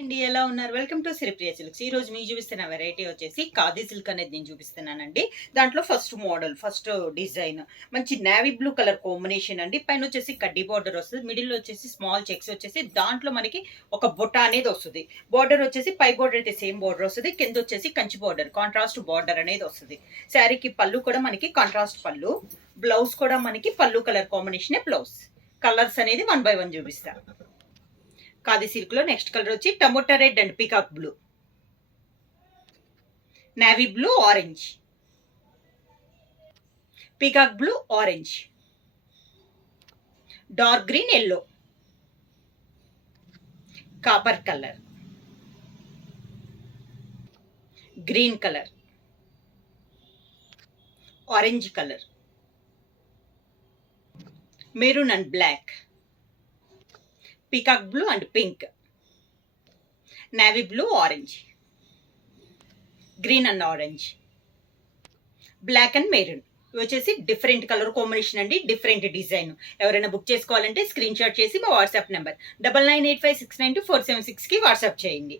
అండి, ఎలా ఉన్నారు? Welcome to Sripriya silks. ఈ రోజు మీకు చూపిస్తున్న వెరైటీ వచ్చేసి ఖాదీ సిల్క్ అనేది నేను చూపిస్తున్నానండి. దాంట్లో ఫస్ట్ డిజైన్ మంచి నేవీ బ్లూ కలర్ కాంబినేషన్ అండి. పైన వచ్చేసి కడ్డీ బార్డర్ వస్తుంది, మిడిల్ వచ్చేసి స్మాల్ చెక్స్ వచ్చేసి దాంట్లో మనకి ఒక బుట్ట అనేది వస్తుంది. బార్డర్ వచ్చేసి పై బార్డర్ అయితే సేమ్ బార్డర్ వస్తుంది, కింద వచ్చేసి కంచి బార్డర్ కాంట్రాస్ట్ బార్డర్ అనేది వస్తుంది. శారీకి పళ్ళు కూడా మనకి కాంట్రాస్ట్ పళ్ళు, బ్లౌజ్ కూడా మనకి పళ్ళు కలర్ కాంబినేషన్ బ్లౌజ్. కలర్స్ అనేది 1 by 1 చూపిస్తా. ఖాదీ సిల్క్ లో నెక్స్ట్ కలర్ వచ్చి tomato red and peacock blue, navy blue orange, peacock blue orange, dark green yellow, copper colour, green colour, orange colour, maroon and black, peacock blue and pink, navy blue orange, green and orange, black and maroon. ఇవి వచ్చేసి different colour combination అండి, different design. ఎవరైనా book చేసుకోవాలంటే screen shot చేసి మా WhatsApp number 9985692476కి WhatsApp చేయండి.